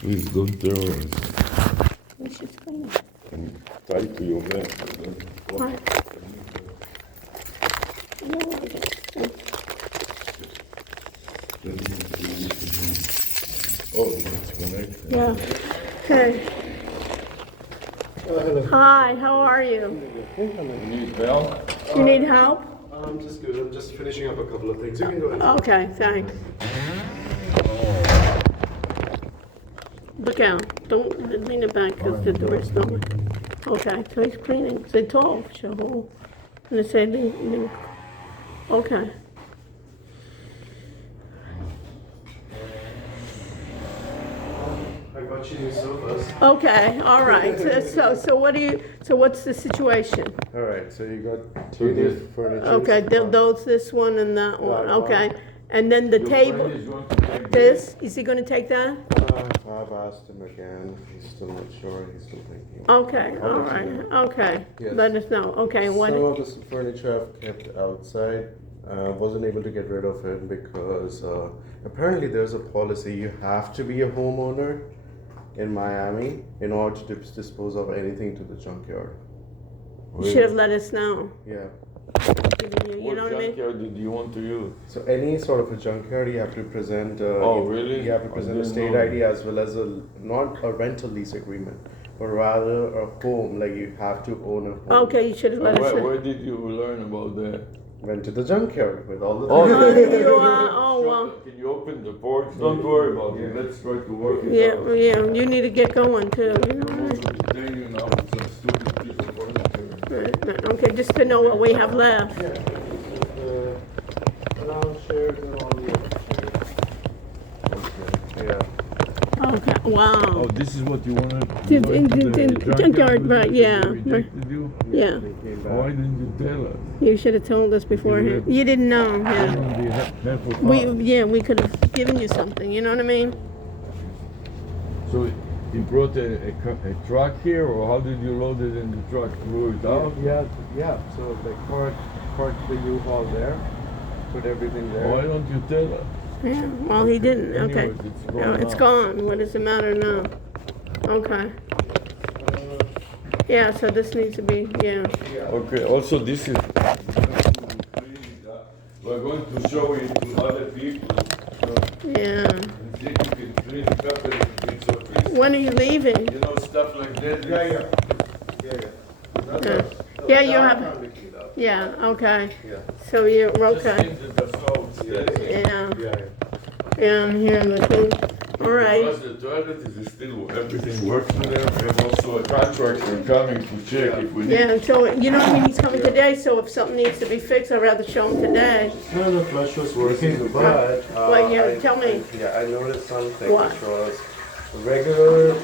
Please don't terrorize. She's cleaning. And tie to your back. What? No, I Oh, it's connected. Yeah. Hey. Hello. Hi, how are you? You need help? You need help? I'm just good. I'm just finishing up a couple of things. You can go ahead. Okay, thanks. Look out. Don't lean it back because the door's going. Okay, so he's cleaning. Say tall, show. And they say, okay. I got you new sofas. Okay, all right. So what do you, so what's the situation? All right. So you got two new furniture. Okay, those, this one and that one, That one. okay. And then the Your table, friend is going to take this, is he gonna take that? I've asked him again. He's still not sure. He's still thinking. Okay, I'll all let right, you know. okay. Yes. Let us know, okay, what, Some of this furniture I've kept outside. Wasn't able to get rid of it because apparently there's a policy you have to be a homeowner in Miami in order to dispose of anything to the junkyard. you should have let us know. Yeah. You know what I mean? junkyard did you want to use? So any sort of a junkyard, you have to present. Oh, really? You have to I present a didn't state know ID as well as not a rental lease agreement, but rather a home. Like you have to own a home. Okay, you should have let us Where, know. where did you learn about that? Went to the junkyard with all the. Oh, Oh, well, Can you open the porch? Don't worry about it. Let's try to work it yeah, out. yeah, you need to get going too, you know what I mean? Also, today, you know, some stupid piece of furniture. Right. Okay, just to know what we have left. Yeah. Lounge chairs and all the other chairs. Yeah. Okay, wow. Oh, this is what you wanted? Did- junkyard, right, yeah. They rejected you? Yeah, They came back. Why didn't you tell us? you should have told us beforehand. You didn't know, yeah. On the half of We could have given you something, you know what I mean? So you brought a truck here, or how did you load it in the truck? Threw it out? Yeah. So like parked the U-Haul there, put everything there. Why don't you tell us? Yeah, well, he didn't, okay. Anyways, it's No, gone it's now. gone, what does it matter now? Okay. Yeah, so this needs to be, yeah. Okay, also this is... We're going to show it to other people, so, Yeah. and see if you can clean it up a little bit, so please, When are you leaving? you know, stuff like that. Yeah, yeah, you have, yeah, okay. Yeah. So you're, Just okay, things that are so upstairs. yeah, Yeah. yeah, here, the thing, all right. Plus the toilet is still, everything works in there. We have also a contractor coming to check if we need. Yeah, so, you know, he's coming today, so if something needs to be fixed, I'd rather show him today. No, the flush was working, but Well, yeah, tell me. Yeah, I noticed something What? which was regular,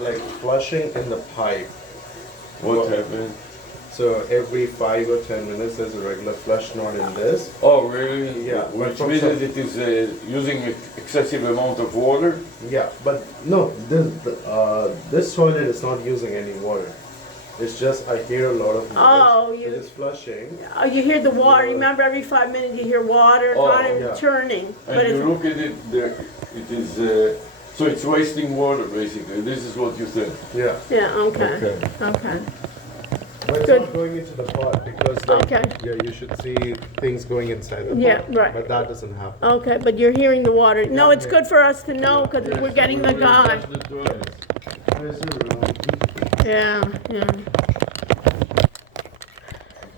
like flushing in the pipe. What happened? So every 5 or 10 minutes, there's a regular flush, not in this. Oh, really? Yeah, Which but from means some- that it is using excessive amount of water? Yeah, but no, this toilet is not using any water. It's just I hear a lot of noise. Oh, It you, is flushing. oh, you hear the water, remember every 5 minutes you hear water Oh, kind yeah. of churning. But And you it's, look at it, there, it is, so it's wasting water basically. This is what you said. Yeah, yeah, okay, Okay. okay. but it's Good. not going into the pot because like, Okay. yeah, you should see things going inside the pot. Yeah, right. But that doesn't happen. Okay, but you're hearing the water. No, it's good for us to know, because we're getting the guy. The toilet. There's a room. Yeah, yeah,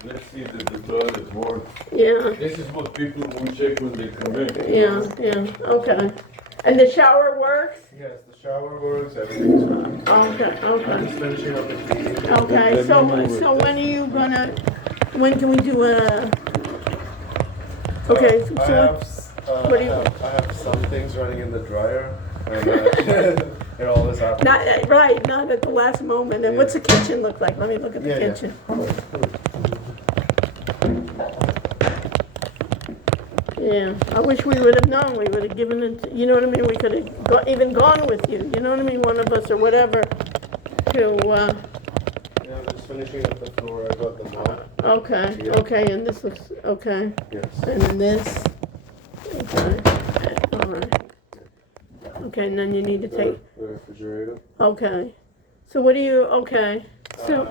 Let's see that the toilet works. yeah, This is what people will check when they come in. yeah, okay. And the shower works? Yes, the shower works, everything's working. Okay, okay. Just finishing up the cleaning. Okay, so when are you gonna, when can we do a, okay, I so, have, what do you- I have some things running in the dryer, and it always happens. not, right, not at the last moment. And what's the kitchen look like? Let me look at the Yeah, yeah. kitchen. Yeah, I wish we would have known, we would have given it, you know what I mean, we could have even gone with you, you know what I mean, one of us or whatever, to, Yeah, I'm just finishing up the floor, I got the mop. okay, Yeah. okay, and this looks, okay, Yes. and then this, okay, all right. Okay, and then you need to take, The refrigerator. okay. So what do you, okay, so,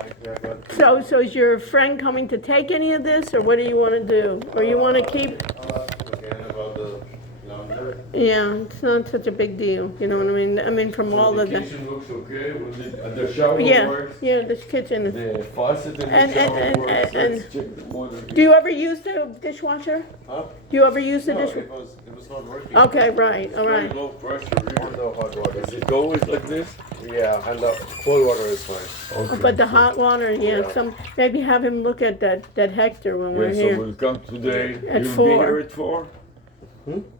so is your friend coming to take any of this, or what do you wanna do? Or you wanna keep, I'll ask him again about the laundry. yeah, it's not such a big deal, you know what I mean? I mean, from all So of the the, kitchen looks okay, the shower yeah, works, yeah, this kitchen is, the faucet in the And- shower and- works, and- let's check the water. do you ever use the dishwasher? Huh? Do you ever use the No, dishwasher? it was not working. Okay, right, all Very right. low pressure On here. the hot water. Is it always like this? Yeah, and the cold water is fine. Okay. But the hot water, yeah, Yeah. maybe have him look at that Hector when we're Yeah, so here. we'll come today. At You'll 4. be here at 4?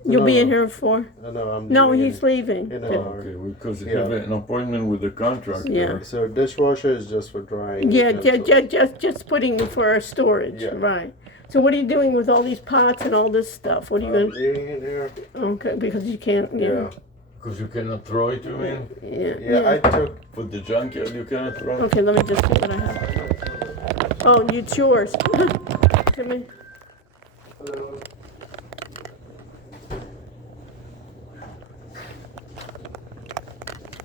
You'll be in No, here at 4? No, I'm No, leaving he's leaving. in an hour. Okay, because you Yeah. have an appointment with the contractor. Yeah. So dishwasher is just for drying. Yeah, utensils. just putting it for our storage, Yeah. right. So what are you doing with all these pots and all this stuff? What are you I'm gonna, leaving it here. okay, because you can't, yeah, Yeah. Because you cannot throw it, you mean? Yeah, I took. For the junkyard, you cannot throw it? Okay, let me just see what I have. Oh, it's yours. Give me,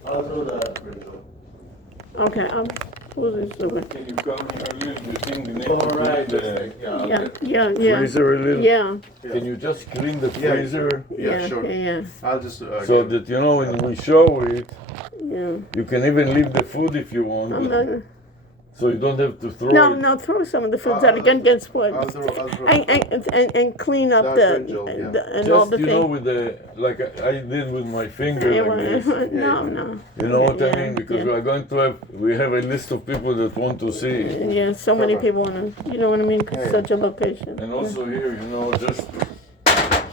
I'll throw that window. okay, who's this doing? Can you come here? You think the All right. the Yeah. Yeah, Okay. yeah, freezer a little? yeah, Can you just clean the Yeah. freezer? Yeah, sure. yeah, I'll just. So that you know when we show it, yeah. you can even leave the food if you want, I'm but, not, so you don't have to throw no, it. no, throw some of the foods out again, get spoiled. I'll throw. And clean up That the, brinjal, yeah. and all Just, the you know, things. with the, like I did with my finger Yeah, like this. no, no. You know what I Yeah, mean? Because yeah. we are going to have, we have a list of people that want to see it. Yeah, so many people wanna, you know what I mean, 'cause it's Yeah. such a location. And also here, you know, just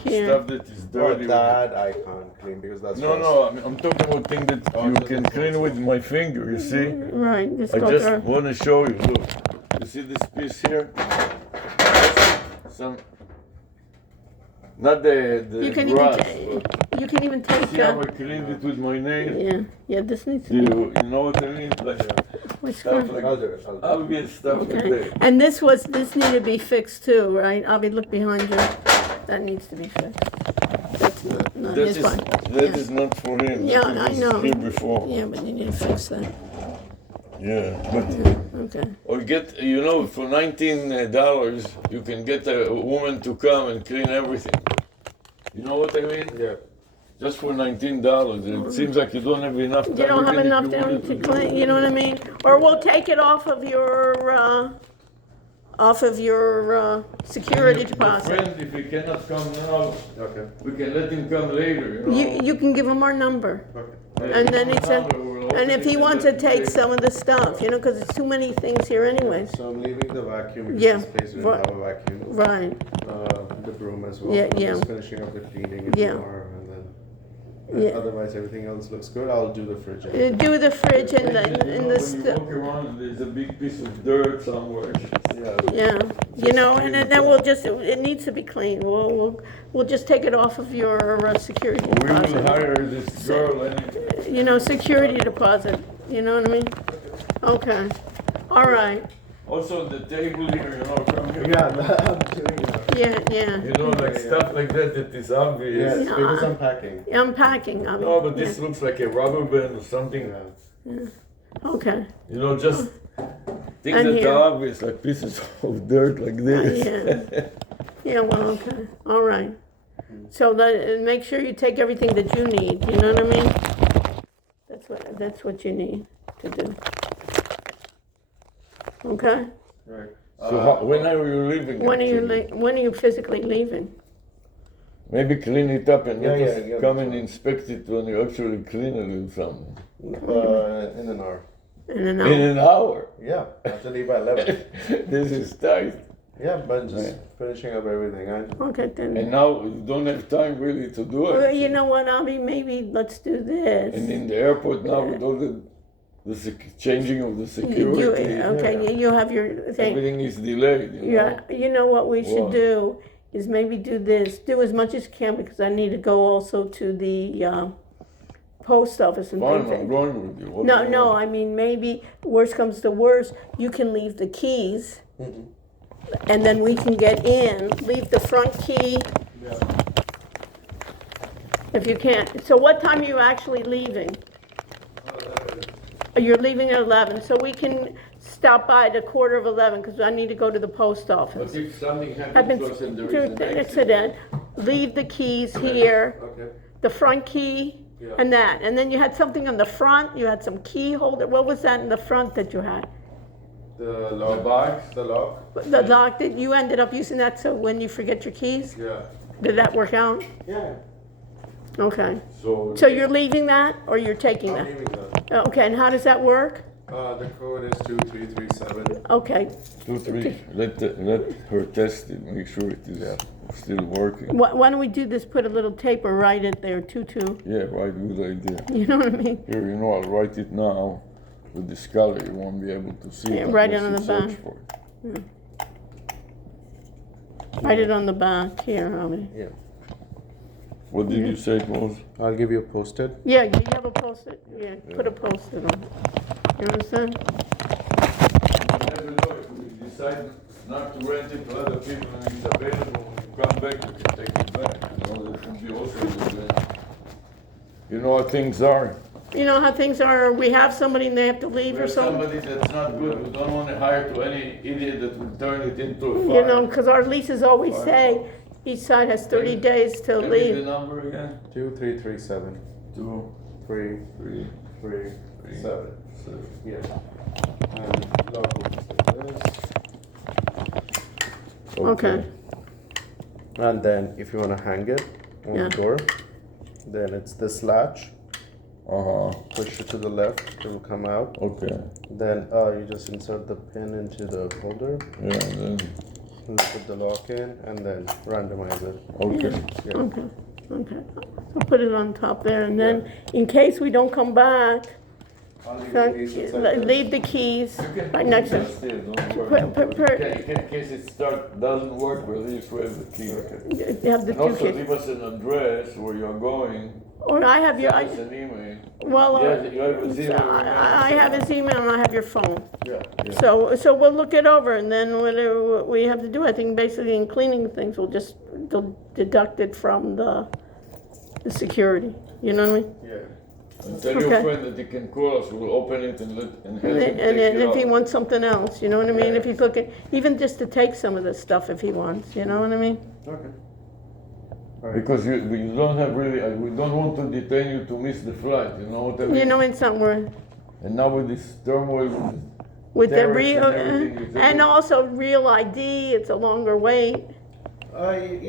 Yeah. stuff that is dirty. That I can't clean because that's. No, no, I'm talking about things that Oh, you so can that's clean with my finger, you see? Right, just I go just through. want to show you, look. You see this piece here? Some, not the You can grass, even, but you can even take, see how I cleaned it with my nail? yeah, yeah, this needs to Do be, you know what I mean? Like, which stuff one? like I'll do it. I'll do it. I'll get stuff like Okay, that. and this needed to be fixed too, right? Avi, look behind you, that needs to be fixed. That's not, no, That it's is, fine. that Yeah. is not for him. Yeah, That I was know. Here before. Yeah, but you need to fix that, Yeah, but okay. or get, you know, for $19 you can get a woman to come and clean everything. You know what I mean? Yeah. Just for $19. It seems like you don't have enough time. You don't have even if enough you time wanted to do clean, you know what I mean? Or we'll take it off of your security The deposit. friend, if he cannot come now, Okay. we can let him come later, you know? You can give him our number. Okay. And then it's a, We'll and if open he it wants and to let him take some of the stuff, you know, because it's too many things here anyways. So I'm leaving the vacuum because Yeah, this place didn't right. have a vacuum. Right, The broom as well. Yeah, I'm yeah. just finishing up the cleaning and Yeah. tomorrow, and then Yeah. otherwise everything else looks good. I'll do the fridge. do the fridge and the, You know, and the when you stuff. walk around, there's a big piece of dirt somewhere. Yeah. Yeah, you know, and then we'll just, it needs to be clean. We'll just take it off of your security We will deposit. hire this girl and You know, security deposit, you know what I mean? Okay, all right, also the table here, you know, from here. Yeah, I'm doing that. yeah. You know, like stuff like that that is obvious. Yes, because I'm packing. I'm packing, I mean. No, but this looks like a rubber band or something. Yeah. Okay, You know, just things And that here. are obvious, like pieces of dirt like this. yeah, well, okay, all right. So make sure you take everything that you need, you know what I mean? That's what you need to do. Okay? Right. So when are you leaving? actually? When are you physically leaving? Maybe clean it up and let Yeah, us yeah, yeah, come that's and fine. inspect it when you actually clean it or something. In an hour. In an In hour? an hour. Yeah, I have to leave by 11. This is tight. Yeah, but just Right. finishing up everything. Okay, then. And now you don't have time really to do Well, it. you know what, Avi, maybe let's do this. And in the airport now with all the changing of the security, You have your thing. everything is delayed. You know? Yeah, you know what we should What? do is maybe do this, do as much as you can, because I need to go also to the post office and Fine, I'm things. going with you. What No, do you no, want? I mean, maybe worst comes to worst, you can leave the keys, and then we can get in, leave the front key, If you can't, so what time are you actually leaving? You're leaving at 11, so we can stop by at 11:15, because I need to go to the post office. But if something Happens happens to us and there is an accident, accident, leave the keys here, Okay. the front key, Yeah. and that. And then you had something on the front, you had some key holder, what was that in the front that you had? The the lock. box, The lock. The lock, that you ended up using that so when you forget your keys? Yeah. Did that work out? Yeah. Okay. so. So you're leaving that, or you're taking I'm that? leaving that. Okay, and how does that work? The code is 2337. Okay, 2, 3, let her test it, make sure it is still working. why don't we do this, put a little tape or write it there, 22, Yeah, right, good idea. you know what I mean? Here, you know, I'll write it now. With this color, you won't be able to see Yeah, it. write it unless on you the search back. for it. Write it on the back here, Javi. Yeah. What did you say it was? I'll give you a post-it. Yeah, you have a post-it, yeah, put a post-it on. You understand? You never know, if we decide not to rent it to other people and it's available, when you come back, you can take it back. You know, that can be also you know how things are. You know how things are, we have somebody and they have to leave or There's something? somebody that's not good, we don't want to hire to any idiot that will turn it into a fire. You know, because our leases always say each side has 30 days to Tell me the leave. number again? 2337. 2, 3, 3, 3, 3, 7. 7. Yeah. And lock will be like this. Okay. And then if you want to hang it on Yeah. the door, then it's this latch. Uh-huh, Push it to the left, it will come out. okay. Then you just insert the pin into the holder, Yeah, then, put the lock in, and then randomize it. okay. Yeah. Okay, okay. So put it on top there, and then in case we don't come back, I'll leave so the keys inside there. leave the keys right next to, In case it doesn't work, we'll at least have the key. you have the And two also keys. leave us an address where you're going, Or I have your, send us an email. well, Yeah, you have his email. I have his email and I have your phone. Yeah. So we'll look it over, and then whatever we have to do, I think basically in cleaning things, we'll just deduct it from the security, you know what I mean? Yeah. And tell your Okay. friend that he can call us, we'll open it and help him And take then it if he out. wants something else, you know what I mean? Yeah. If he's looking, even just to take some of the stuff if he wants, you know what I mean? Okay. All right. Because we don't have really, we don't want to detain you to miss the flight, you know what I mean? You know, it's not worth, And now with this turmoil, with the Terrorists real, and everything, you think and it- also real ID, it's a longer wait.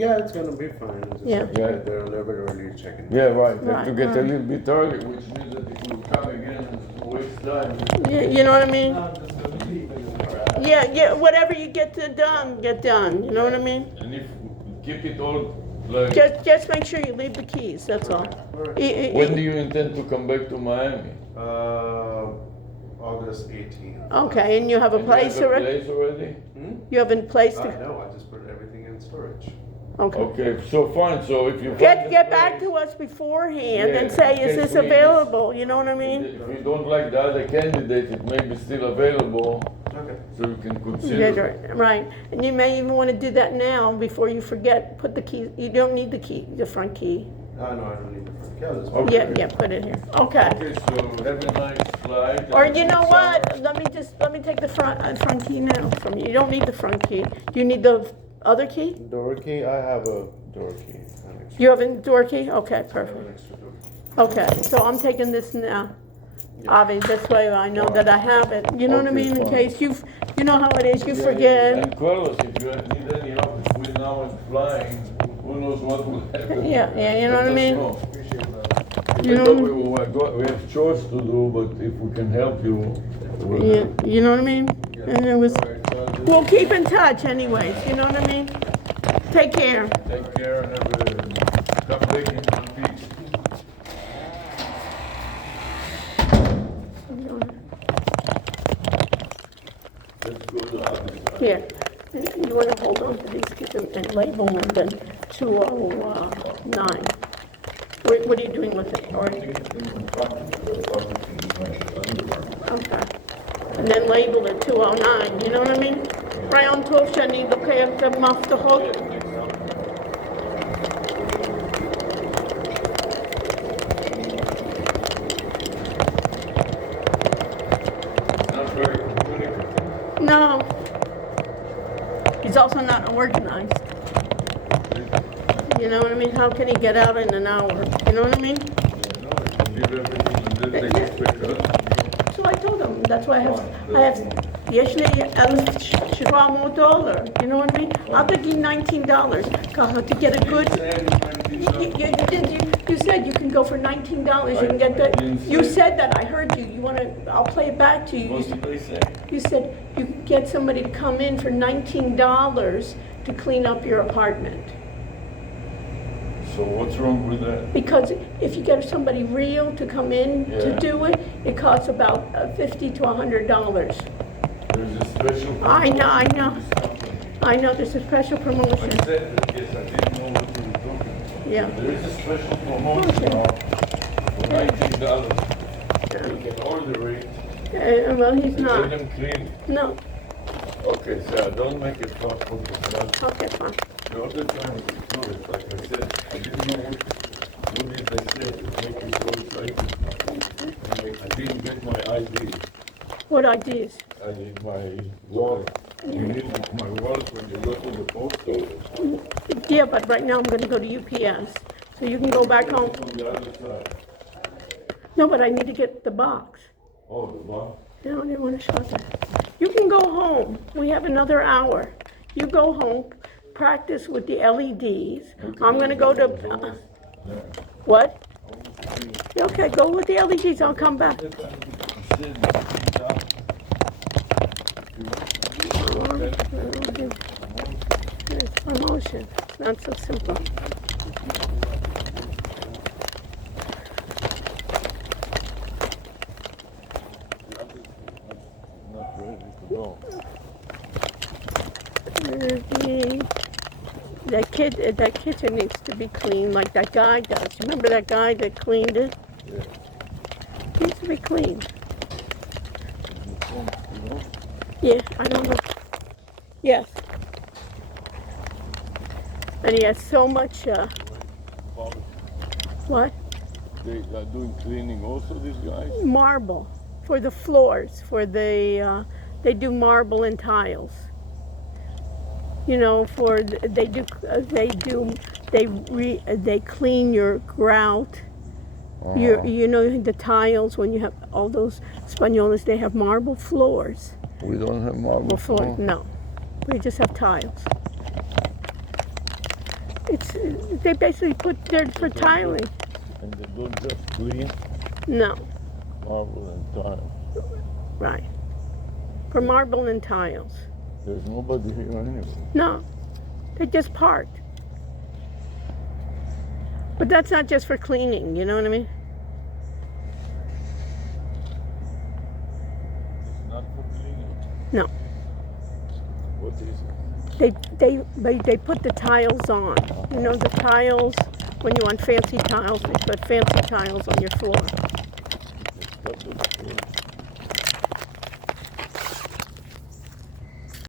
Yeah, it's gonna be fine. Just Yeah. have to get there a little bit early, check in. yeah, right, have to Right, get a right. little bit early, which means that if we come again and waste time. You know what I mean? Yeah, whatever you get done, get done, you know what I mean? And if we keep it all like, Just make sure you leave the keys, that's all. when do you intend to come back to Miami? August 18th. Okay, and you have a And place you have a already? place already? You have a place to, No, I just put everything in storage. okay. Okay, so fine, so if you. find Get a back place- to us beforehand Yeah, and say, is in this case we- available, you know what I mean? If you don't like the other candidate, it may be still available, Okay. so you can Yeah, consider. it. right, and you may even wanna do that now before you forget, put the key, you don't need the key, the front key. No, I don't need the front. Yeah, I'll just Okay. Yeah, put it here, okay. Okay, so have a nice flight. Or and you know good what, summer. let me take the front key now from you, you don't need the front key. Do you need the other key? Door key, I have a door key. An extra, You have a door key? Okay, I have perfect. an extra door key. Okay, so I'm taking this now. Avi, this way I know that I have it, you know what I Okay, mean, in fine. case you know how it is, you Yeah, forget. And call us if you need any help between now and flying, who knows what will happen. Yeah, you know what I Let us mean? know. Appreciate that. You Even know- though we have chores to do, but if we can help you, we'll Yeah, help. you know what I mean? And it was, All right, so I'll just- we'll keep in touch anyways, you know what I mean? Take care. Take care and have a, come back in one piece. Let's go to Avi's. Here, you wanna hold on to these, keep them and label them, then 209. What are you doing with it? Or, okay. And then label it 209, you know what I mean? Rayon טוב שאני לוקח את המפתחות. also not organized. You know what I mean? How can he get out in an hour? You know what I mean? Give everything and then they can pick up. So I told him, that's why I have, יש לי $1,700, you know what I mean? I'll give you $19, to get a good, you said you can go for $19, you can get the, you said that, I heard you, I'll play it back to you. What did they say? You said you could get somebody to come in for $19 to clean up your apartment. So what's wrong with that? Because if you get somebody real to come in to Yeah. do it, it costs about $50 to $100. There's a special. I know, I know. promotion for this company. I know there's a special I promotion. said that, yes, I didn't know what you were talking about. Yeah. There is a special promotion for $19. You can order it, Well, he's and let not. them clean it. No. Okay, so don't make it fast for the Okay, fine. The other time we do it, like I said, I didn't know what did they say to make it so exciting. I didn't get my ID. What ideas? I need my wallet. You need my wallet when you go to the post office. Yeah, but right now I'm gonna go to UPS. So you can go back home. On the other side. No, but I need to get the box. Oh, the box. No, I didn't wanna show that. You can go home. We have another hour. You go home, practice with the LEDs. I'm gonna go to, what? Okay, go with the LEDs, I'll come back. It's promotion, not so simple. Not ready to go. That kitchen needs to be cleaned like that guy does. Remember that guy that cleaned it? Yeah. Needs to be cleaned. You know? Yeah, I don't know. Yes. And he has so much, what? They are doing cleaning also, these guys? Marble for the floors, they do marble and tiles. You know, they clean your grout. You know the tiles when you have all those Españoles, they have marble floors. We don't have marble Floor, no, we just have tiles. They basically put dirt for tiling. And they don't just clean No, marble and tile. right. For marble and tiles. There's nobody here anyway. No, they just parked. But that's not just for cleaning, you know what I mean? It's not for cleaning. No, What is it? they put the tiles on. You know the tiles, when you want fancy tiles, they put fancy tiles on your floor. They cut the floor.